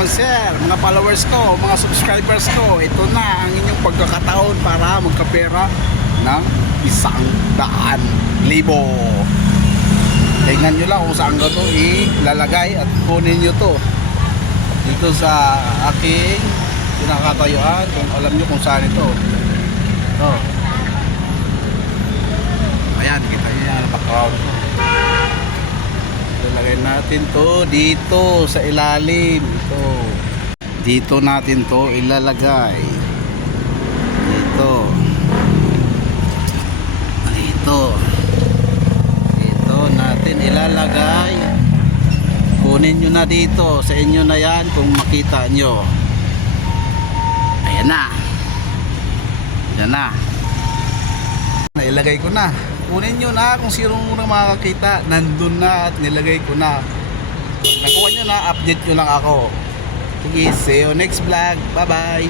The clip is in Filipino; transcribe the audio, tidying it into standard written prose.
mga sir, mga followers ko, mga subscribers ko, ito na ang inyong pagkakataon para magkapera ng 100,000. Tingnan nyo lang kung saan ko ito ilalagay at kunin nyo to dito sa aking pinakatayuan, kung alam nyo kung saan ito. Ito. Ayan, kita nyo yan, background ko. Ilalagay natin to dito sa ilalim. Ito. Dito natin to ilalagay. Dito. Dito. Dito natin ilalagay. Kunin nyo na dito. Sa inyo na yan kung makita nyo. Ayan na. Ayan na. Nailagay ko na. Kunin nyo na kung sino muna makakita. Nandun na at nilagay ko na. Nakuha nyo na, update nyo lang ako. Sige, see you next vlog. Bye bye.